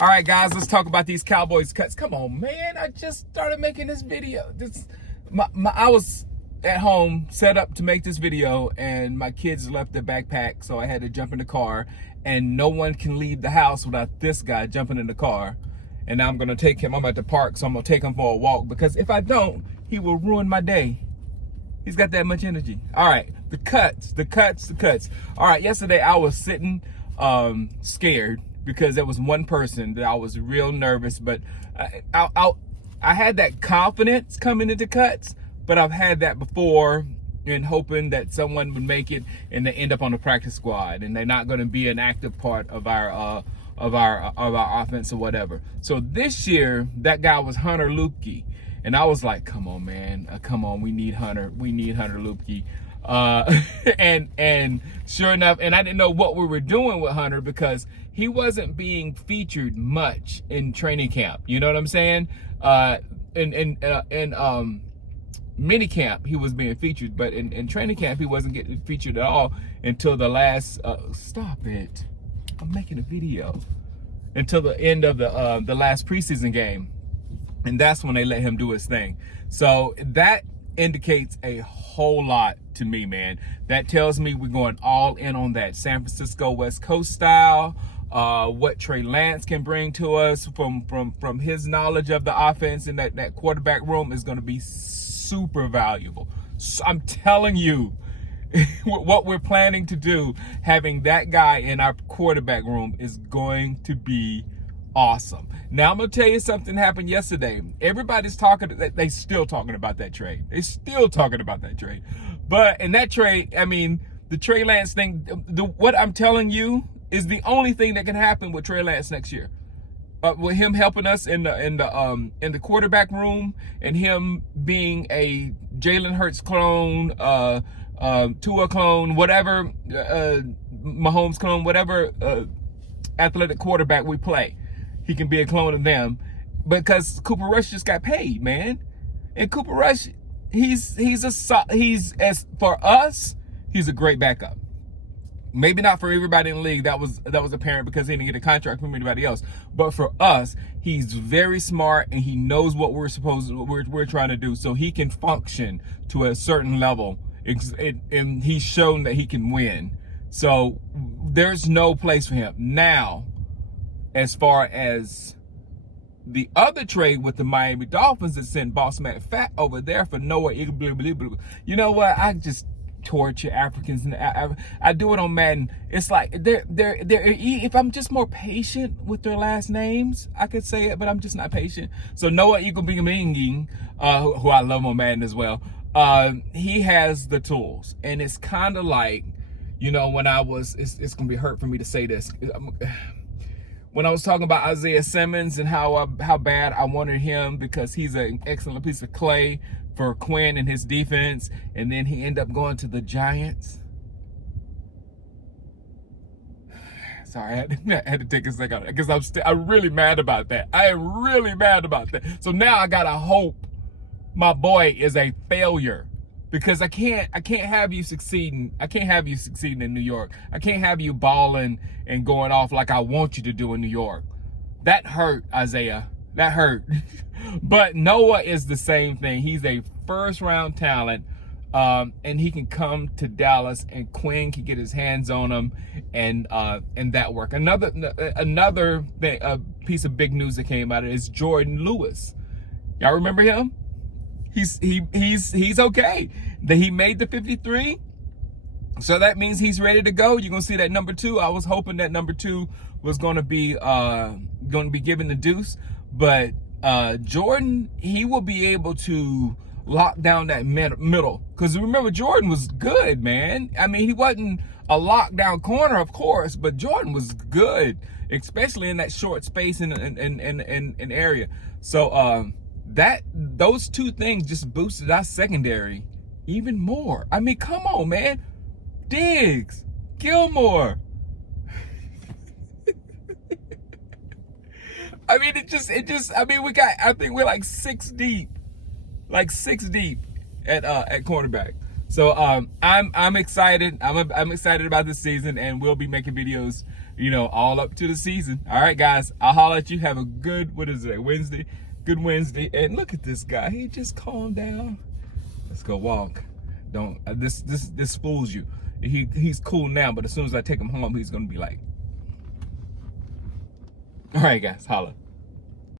All right, guys, let's talk about these Cowboys cuts. Come on, man. I just started making this video. I was at home, set up to make this video, and my kids left their backpack, so I had to jump in the car, and no one can leave the house without this guy jumping in the car. And now I'm going to take him. I'm at the park, so I'm going to take him for a walk, because if I don't, he will ruin my day. He's got that much energy. All right, the cuts. All right, yesterday I was sitting scared because there was one person that I was real nervous, but I had that confidence coming into cuts, but I've had that before in hoping that someone would make it and they end up on the practice squad and they're not going to be an active part of our offense or whatever. So this year, that guy was Hunter Luepke. And I was like, come on, man. Come on, we need Hunter. We need Hunter Luepke. And sure enough, and I didn't know what we were doing with Hunter because he wasn't being featured much in training camp. You know what I'm saying? In mini camp, he was being featured, but in training camp, he wasn't getting featured at all until the last. Stop it! I'm making a video. Until the end of the last preseason game. And that's when they let him do his thing. So that indicates a whole lot to me, man. That tells me we're going all in on that San Francisco West Coast style. What Trey Lance can bring to us from his knowledge of the offense in that quarterback room is going to be super valuable. So I'm telling you, what we're planning to do, having that guy in our quarterback room is going to be awesome. Now I'm gonna tell you something happened yesterday. Everybody's talking. They still talking about that trade. They still talking about that trade. But in that trade, I mean, the Trey Lance thing. What I'm telling you is the only thing that can happen with Trey Lance next year. With him helping us in the quarterback room and him being a Jalen Hurts clone, Tua clone, whatever, Mahomes clone, whatever athletic quarterback we play. He can be a clone of them because Cooper Rush just got paid, man. And Cooper Rush, he's as for us, he's a great backup. Maybe not for everybody in the league. That was apparent because he didn't get a contract from anybody else. But for us, he's very smart and he knows what we're trying to do. So he can function to a certain level, and he's shown that he can win. So there's no place for him now. As far as the other trade with the Miami Dolphins that sent Boss Man Fat over there for Noah Igblibblibblib. You know what? I just torture Africans. And I do it on Madden. It's like they're if I'm just more patient with their last names, I could say it, but I'm just not patient. So Noah Igblibblibblib, who I love on Madden as well, he has the tools. And it's kind of like, you know, when I was, it's going to be hurt for me to say this. When I was talking about Isaiah Simmons and how bad I wanted him because he's an excellent piece of clay for Quinn and his defense, and then he ended up going to the Giants. Sorry, I had to take a second because I'm really mad about that. I am really mad about that. So now I gotta hope my boy is a failure. Because I can't have you succeeding. I can't have you succeeding in New York. I can't have you balling and going off like I want you to do in New York. That hurt, Isaiah. That hurt. But Noah is the same thing. He's a first-round talent, and he can come to Dallas, and Quinn can get his hands on him, and that work. Another thing, piece of big news that came out of it is Jordan Lewis. Y'all remember him? He's okay. He made the 53, so that means he's ready to go. You're gonna see that number 2. I was hoping that number 2 was gonna be given the deuce, but Jordan, he will be able to lock down that middle. Because remember, Jordan was good, man. I mean, he wasn't a lockdown corner, of course, but Jordan was good, especially in that short space in area. So those two things just boosted our secondary even more. I mean, come on, man. Diggs, Gilmore. I mean, I mean, I think we're like 6 deep at quarterback. So I'm excited. I'm excited about this season, and we'll be making videos, all up to the season. All right, guys, I'll holler at you. Have a good, what is it, Wednesday? Good Wednesday. And look at this guy. He just calmed down. Let's go walk. Don't, this fools you. He's cool now, but as soon as I take him home, he's going to be like, all right, guys, holla.